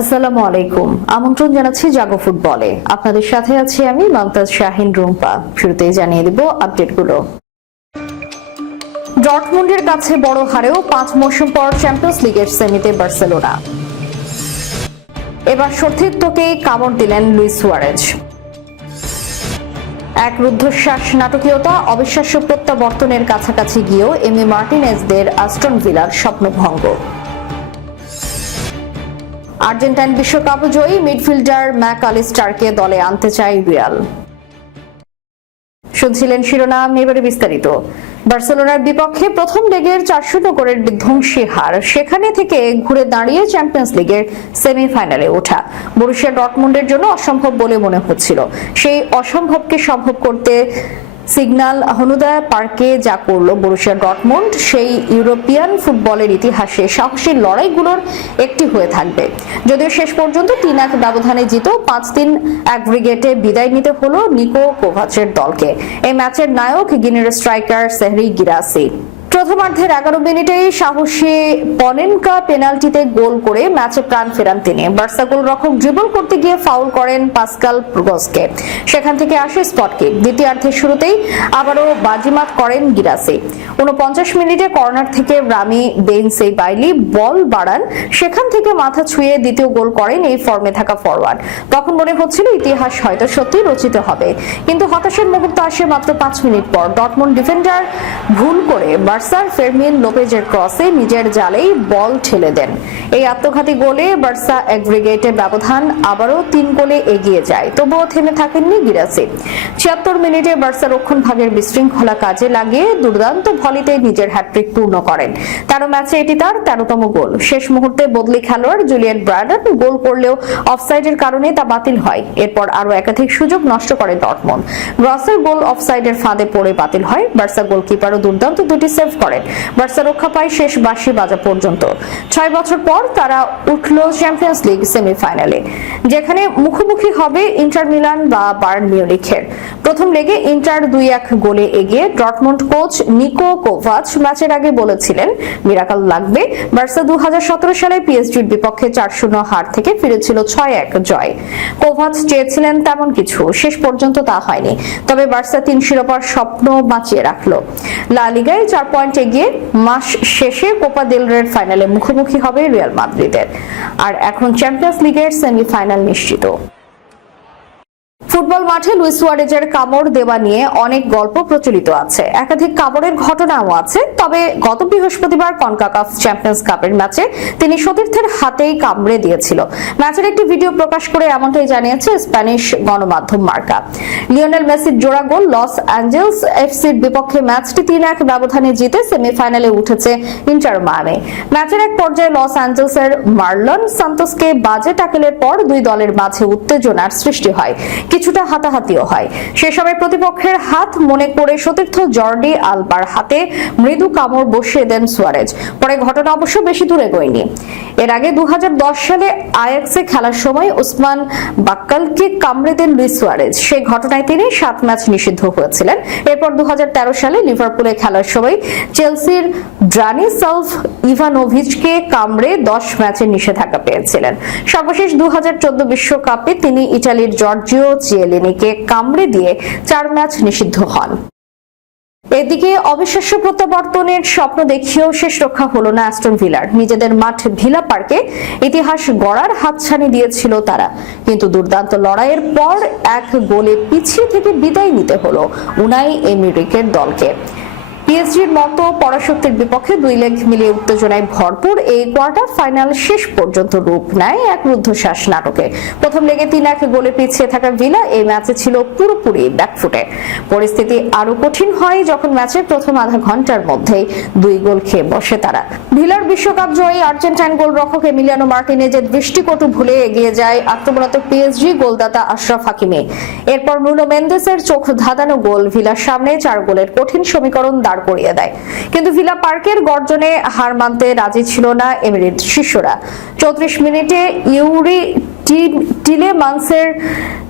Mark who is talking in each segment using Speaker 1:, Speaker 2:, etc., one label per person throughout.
Speaker 1: আসসালামু আলাইকুম। আমন্ত্রণ জানাচ্ছি জাগো ফুটবলে। আপনাদের সাথে আছি আমি মমতাজ শাহিন রুম্পা। শুরুতেই জানিয়ে দিব আপডেটগুলো। ডটমুন্ডের কাছে বড় হারেও পাঁচ মৌসুম পর চ্যাম্পিয়ন্স লিগের সেমিতে বার্সেলোনা। এবার সতীর্থকে কামড় দিলেন লুইস সুয়ারেজ। এক রুদ্ধশ্বাস নাটকীয়তা, অবিশ্বাস্য প্রত্যাবর্তনের কাছাকাছি গিয়েও এমি মার্টিনেজদের আস্টন ভিলার স্বপ্নভঙ্গ। আর্জেন্টাইন বিশ্বকাপ জয়ী মিডফিল্ডার ম্যাক আলিস্টারকে দলে আনতে চায় রিয়াল। শুনছিলেন শিরোনাম, এবারে বিস্তারিত। বার্সেলোনার বিপক্ষে প্রথম লেগের চার শূন্য বিধ্বংসী হার, সেখানে থেকে ঘুরে দাঁড়িয়ে চ্যাম্পিয়ন্স লিগের সেমিফাইনালে ওঠা। বরুশিয়া ডটমুন্ডের জন্য অসম্ভব বলে মনে হচ্ছিল। সেই অসম্ভবকে সম্ভব করতে সিগন্যাল হনুদা পার্কে যা করল বরুশিয়া ডটমন্ড, সেই ইউরোপিয়ান ফুটবলের ইতিহাসে সাহসী লড়াইগুলোর একটি হয়ে থাকবে। যদিও শেষ পর্যন্ত তিন এক ব্যবধানে জিতেও পাঁচ তিন অ্যাগ্রিগেটে বিদায় নিতে হলো নিকো কোভাচের দলকে। এই ম্যাচের নায়ক গিনের স্ট্রাইকার সেহরি গিরাসি। প্রথমার্ধের এগারো মিনিটে সাহসী পনেনকা পেনাল্টিতে গোল করে ম্যাচে প্রাণ ফেরান তিনি। বার্সা গোলরক্ষক ড্রিবল করতে গিয়ে ফাউল করেন পাসকাল প্রগসকে। সেখান থেকে আসে স্পটকে। দ্বিতীয়ার্ধের শুরুতেই আবারও বাজিমাত করেন গিরাসি। উনপঞ্চাশ মিনিটে কর্নার থেকে রামি বেইনসে বাইলি বল বাড়ান, সেখান থেকে মাথা ছুঁয়ে দ্বিতীয় গোল করেন এই ফর্মে থাকা ফরওয়ার্ড। তখন মনে হচ্ছিল ইতিহাস হয়তো সত্যি রচিত হবে, কিন্তু হতাশার মুহূর্ত আসে মাত্র পাঁচ মিনিট পর। ডটমন্ড ডিফেন্ডার ভুল করে বার্সার ফেরমিন লোপেজের ক্রসে নিজের জালেই বল ঠেলে দেন। এই আত্মঘাতী গোলে বার্সা এগ্রিগেটের ব্যবধান আবারও তিন গোলে এগিয়ে যায়, তবুও থেমে থাকেননি গিরাসি। ছিয়াত্তর মিনিটে বার্সা রক্ষণ ভাগের বিশৃঙ্খলা কাজে লাগিয়ে দুর্দান্ত ভলিতে নিজের হ্যাট্রিক পূর্ণ করেন। তেরো ম্যাচে এটি তার তেরোতম গোল। শেষ মুহূর্তে বদলি খেলোয়াড় জুলিয়েট ব্রাডন গোল করলেও অফসাইডের কারণে তা বাতিল হয়। এরপর আরও একাধিক সুযোগ নষ্ট করে ডটমন্ড গ্রসের গোল অফসাইডের ফাঁদে পড়ে বাতিল হয়। বার্সা গোলকিপারও দুর্দান্ত দুটি সেভ করেন। বার্সা রক্ষা পায় শেষ বাসি বাজা পর্যন্ত। ছয় বছর পর তারা উঠল চ্যাম্পিয়ন্স লিগ সেমিফাইনালে যেখানে মুখোমুখি হবে ইন্টার মিলান বা বার্ন মিউনিখের। প্রথম লেগে ইন্টার দুই এক গোলে এগিয়ে ডটমন্ড কোচ নিকো কোভাচ ম্যাচের আগে বলেছিলেন, মিরাকাল লাগবে। বার্সা দুহাজার সতেরো সালে পিএসজির বিপক্ষে চার শূন্য হার থেকে ফিরেছিল ছয় এক জয়। কোভাচ চেয়েছিলেন তেমন কিছু, শেষ পর্যন্ত তা হয়নি। তবে বার্সা তিন শিরোপার স্বপ্ন বাঁচিয়ে রাখল। লা লিগায় চার পয়েন্ট এগিয়ে মাস শেষে কোপা দেল রের ফাইনালে মুখোমুখি হবে রিয়াল মাদ্রিদের। আর এখন চ্যাম্পিয়ন্স লিগের সেমিফাইনাল নিশ্চিত। ফুটবল মাঠে লুইস সুয়ারেজের কামড় দেওয়া নিয়ে অনেক গল্প প্রচলিত আছে। একাধিক কামড়ের ঘটনাও আছে। তবে গত বৃহস্পতিবার কনকাকাফ চ্যাম্পিয়ন্স কাপের ম্যাচে তিনি সতীর্থের হাতেই কামড়ে দিয়েছিল। ম্যাচের একটি ভিডিও প্রকাশ করে এমনটাই জানিয়েছে স্প্যানিশ গণমাধ্যম মার্কা। লিওনেল মেসির জোড়া গোল লস অ্যাঞ্জেলস এফসির বিপক্ষে ম্যাচটি তিন এক ব্যবধানে জিতে সেমিফাইনালে উঠেছে ইন্টার মায়ামে। ম্যাচের এক পর্যায়ে লস অ্যাঞ্জেলসের মার্লন সান্তোসকে বাজে ট্যাকেলের পর দুই দলের মাঝে উত্তেজনার সৃষ্টি হয়। কিছুটা হাতাহাতিও হয়। সে সময় প্রতিপক্ষের হাত মনে করে সতীর্থ জর্ডি আলবার হাতে মৃদু কামড় বসিয়ে দেন সুয়ারেজ। পরে ঘটনা অবশ্য বেশি দূরে গয়নি। এর আগে দু হাজার দশ সালে আয়াক্সে খেলার সময় উসমান বাক্কালকে কামড়ে দেন লুইস সুয়ারেজ। সেই ঘটনায় তিনি সাত ম্যাচ নিষিদ্ধ হয়েছিলেন। এরপর দু হাজার তেরো সালে লিভারপুলে খেলার সময় চেলসির ব্রানিসালভ ইভানোভিচকে কামড়ে দশ নিষেধাজ্ঞা পেয়েছিলেন। সর্বশেষ দু বিশ্বকাপে তিনি ইটালির জর্জিও চিয়েলিনিকে কামড়ে দিয়ে চার ম্যাচ নিষিদ্ধ হন। এদিকে অবিশ্বাস্য প্রত্যাবর্তনের স্বপ্ন দেখিয়েও শেষ রক্ষা হলো না অ্যাস্টন ভিলার। নিজেদের মাঠ ভিলা পার্কে ইতিহাস গড়ার হাতছানি দিয়েছিল তারা। কিন্তু দুর্দান্ত লড়াইয়ের পর এক গোলে পিছিয়ে থেকে বিদায় নিতে হলো উনাই এমিরিকের দলকে। পিএসজির মতো পরাশক্তির বিপক্ষে দুই লেগ মিলিয়ে উত্তেজনায় ভরপুর এই কোয়ার্টার ফাইনাল শেষ পর্যন্ত রূপ নেয় এক রুদ্ধশ্বাস নাটকে। প্রথম লেগে তিন এক গোলে পিছিয়ে থাকা ভিলা এই ম্যাচে ছিল পুরোপুরি ব্যাকফুটে। পরিস্থিতি আরও কঠিন হয় যখন ম্যাচের প্রথম আধা ঘণ্টার মধ্যেই দুই গোল খেয়ে বসে তারা। ভিলার বিশ্বকাপ জয়ী আর্জেন্টাইন গোলরক্ষক এমিলিয়ানো মার্টিনেজের দৃষ্টিকটু ভুলে এগিয়ে যায় আক্রমণাত্মক পিএসজি গোলদাতা আশরাফ হাকিমে। এরপর নুনো মেন্দেসের চোখ ধাঁধানো গোল, ভিলার সামনে চার গোলের কঠিন সমীকরণ দাঁড় করিয়ে দেয়। কিন্তু ভিলা পার্কের গর্জনে হার মানতে রাজি ছিল না এমিরেট শিষ্যরা। চৌত্রিশ মিনিটে ইউরি টি- টিলে মান্সের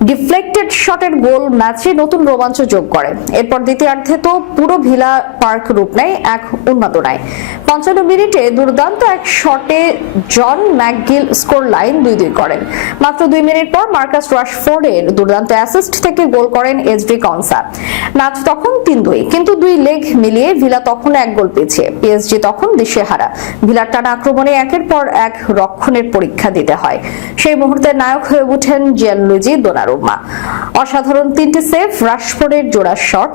Speaker 1: ডিফ্লেক্টেড শটের গোল ম্যাচে নতুন রোমাঞ্চ যোগ করে। এরপর দ্বিতীয়ার্ধে তো পুরো ভিলা পার্ক রূপ নেয় এক উন্মাদনায়। পঞ্চান্ন মিনিটে দুর্দান্ত এক শটে জন ম্যাকগিল স্কোর লাইন দুই দুই করেন। মাত্র দুই মিনিট পর মার্কাস রাশফোর্ডের দুর্দান্ত অ্যাসিস্ট থেকে গোল করেন এসডি কনসা। ম্যাচ তখন তিন দুই কিন্তু দুই লেগ মিলিয়ে ভিলা তখন এক গোল পিছিয়ে পিএসজি তখন দিশেহারা। ভিলার টানা আক্রমণে একের পর এক রক্ষণের পরীক্ষা দিতে হয়। সেই মুহূর্তে নায়ক হয়ে ওঠেন জিয়ানলুজি দোনারুম্মা। অসাধারণ তিনটি সেভ রাশফোর্ডের জোড়া শট,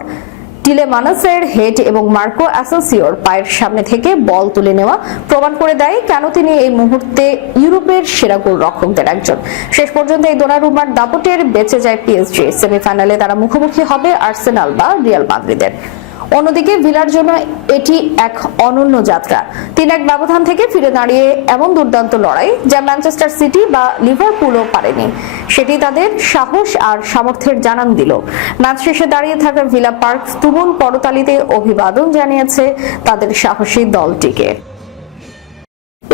Speaker 1: টিলে মানাসের হেড এবং মার্কো অ্যাসেন্সিওর পায়ের সামনে থেকে বল তুলে নেওয়া প্রমাণ করে দেয় কেন তিনি এই মুহূর্তে ইউরোপের সেরা গোল রক্ষকদের একজন। শেষ পর্যন্ত এই দোনারুমার দাপটের বেঁচে যায় পিএসজি। সেমিফাইনালে তারা মুখোমুখি হবে আর্সেনাল বা রিয়াল মাদ্রিদের। অন্যদিকে ভিলার জন্য এটি এক অনন্য যাত্রা। তিন এক ব্যবধান থেকে ফিরে দাঁড়িয়ে এমন দুর্দান্ত লড়াই যা ম্যানচেস্টার সিটি বা লিভারপুলও পারেনি। সেটি তাদের সাহস আর সামর্থ্যের জানান দিল। ম্যাচ শেষে দাঁড়িয়ে থাকা ভিলা পার্ক তুমুল করতালিতে অভিবাদন জানিয়েছে তাদের সাহসী দলটিকে।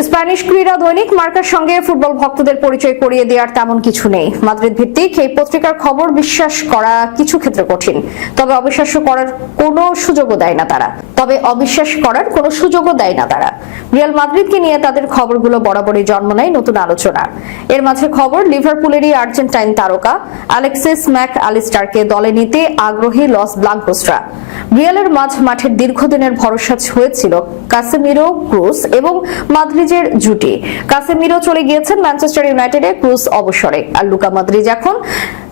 Speaker 1: স্প্যানিশ ক্রীড়া দৈনিক মার্কার সঙ্গে ফুটবল ভক্তদের পরিচয় করিয়ে দেওয়ার তেমন কিছু নেই। মাদ্রিদ ভিত্তিক এই পত্রিকার খবর বিশ্বাস করা কিছু ক্ষেত্রে কঠিন। তবে অবিশ্বাস্য করার কোনো সুযোগও দেয় না তারা। তবে অবিশ্বাস করার কোনো সুযোগও দেয় না তারা। রিয়াল মাদ্রিদকে নিয়ে তাদের খবরগুলো বরাবরই জন্ম নেয় নতুন আলোচনা। এর মাঝে খবর, লিভারপুলেরই আর্জেন্টাইন তারকা আলেক্সিস ম্যাক আলিস্টারকে দলে নিতে আগ্রহী লস ব্লাঙ্কোস্ট্রা। রিয়ালের মাঝ মাঠের দীর্ঘদিনের ভরসা হয়েছিল কাসেমিরো ক্রুস এবং মাদ্রিজের জুটি। কাসেমিরো চলে গিয়েছেন ম্যানচেস্টার ইউনাইটেডে ক্রুজ অবসরে। আর লুকা মাদ্রিজ এখন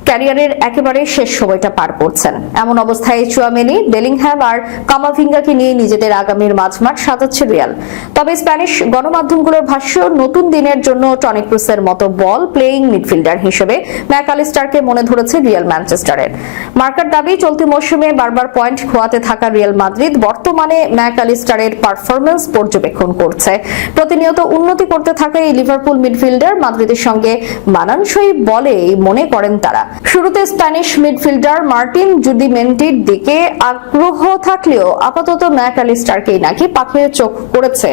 Speaker 1: ক্যারিয়ারের একেবারে শেষ সময়টা পার করছেন। এমন অবস্থায় চুয়ামেনি বেলিংহ্যাম আর কামাভিঙ্গাকে নিয়ে নিজেদের আগামীর মাঝমাঠ সাজাচ্ছে রিয়াল। তবে স্প্যানিশ গণমাধ্যমগুলোর ভাষ্য, নতুন দিনের জন্য টনিক ক্রুসের মতো বল প্লেয়িং মিডফিল্ডার হিসেবে ম্যাকালিস্টারকে মনে ধরেছে রিয়াল ম্যানচেস্টারের। মার্কার দাবি, চলতি মৌসুমে বারবার পয়েন্ট খোয়াতে থাকা রিয়াল মাদ্রিদ বর্তমানে ম্যাকালিস্টারের পারফরমেন্স পর্যবেক্ষণ করছে। প্রতিনিয়ত উন্নতি করতে থাকা এই লিভারপুল মিডফিল্ডার। মাদ্রিদের সঙ্গে মানানসই বলেই মনে করেন তারা। শুরুতে স্প্যানিশ মিডফিল্ডার মার্টিন জুডিমেন্টির দিকে আগ্রহ থাকলেও আপাতত ম্যাকালিস্টারকেই নাকি পাখিয়ে চোখ করেছে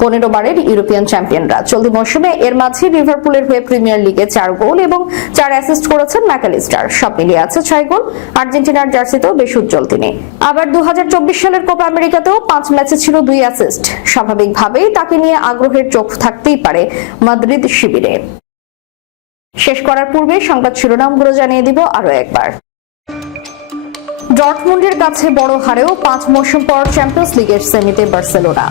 Speaker 1: পনেরো বারের ইউরোপিয়ান চ্যাম্পিয়নরা। চলতি মৌসুমে এর মাঝে লিভারপুলের হয়ে প্রিমিয়ার লিগে চার গোল এবং চার অ্যাসিস্ট করেছেন ম্যাকালিস্টার সব মিলিয়ে আছে ছয় গোল। আর্জেন্টিনার জার্সিতেও বেশ উজ্জ্বল তিনি। আবার দু হাজার চব্বিশ সালের কোপা আমেরিকাতেও পাঁচ ম্যাচে ছিল দুই অ্যাসিস্ট। স্বাভাবিকভাবেই তাকে নিয়ে আগ্রহের চোখ থাকতেই পারে মাদ্রিদ শিবিরে। শেষ করার পূর্বে সংবাদ শিরোনামগুলো জানিয়ে দিব আরও একবার। ডটমুন্ডের কাছে বড় হারেও পাঁচ মৌসুম পর চ্যাম্পিয়ন্স লিগের সেমিতে বার্সেলোনা।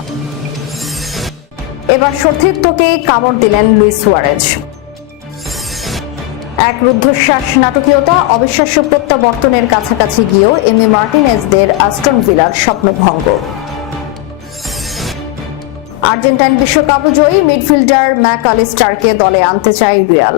Speaker 1: এবার সতীর্থকে কামড় দিলেন লুইস সুয়ারেজ। এক রুদ্ধশ্বাস নাটকীয়তা, অবিশ্বাস্য প্রত্যাবর্তনের কাছাকাছি গিয়েও এমি মার্টিনেজদের আস্টন ভিলার স্বপ্নভঙ্গ আর্জেন্টাইন বিশ্বকাপ জয়ী মিডফিল্ডার ম্যাক আলিস্টারকে দলে আনতে চায় রিয়াল।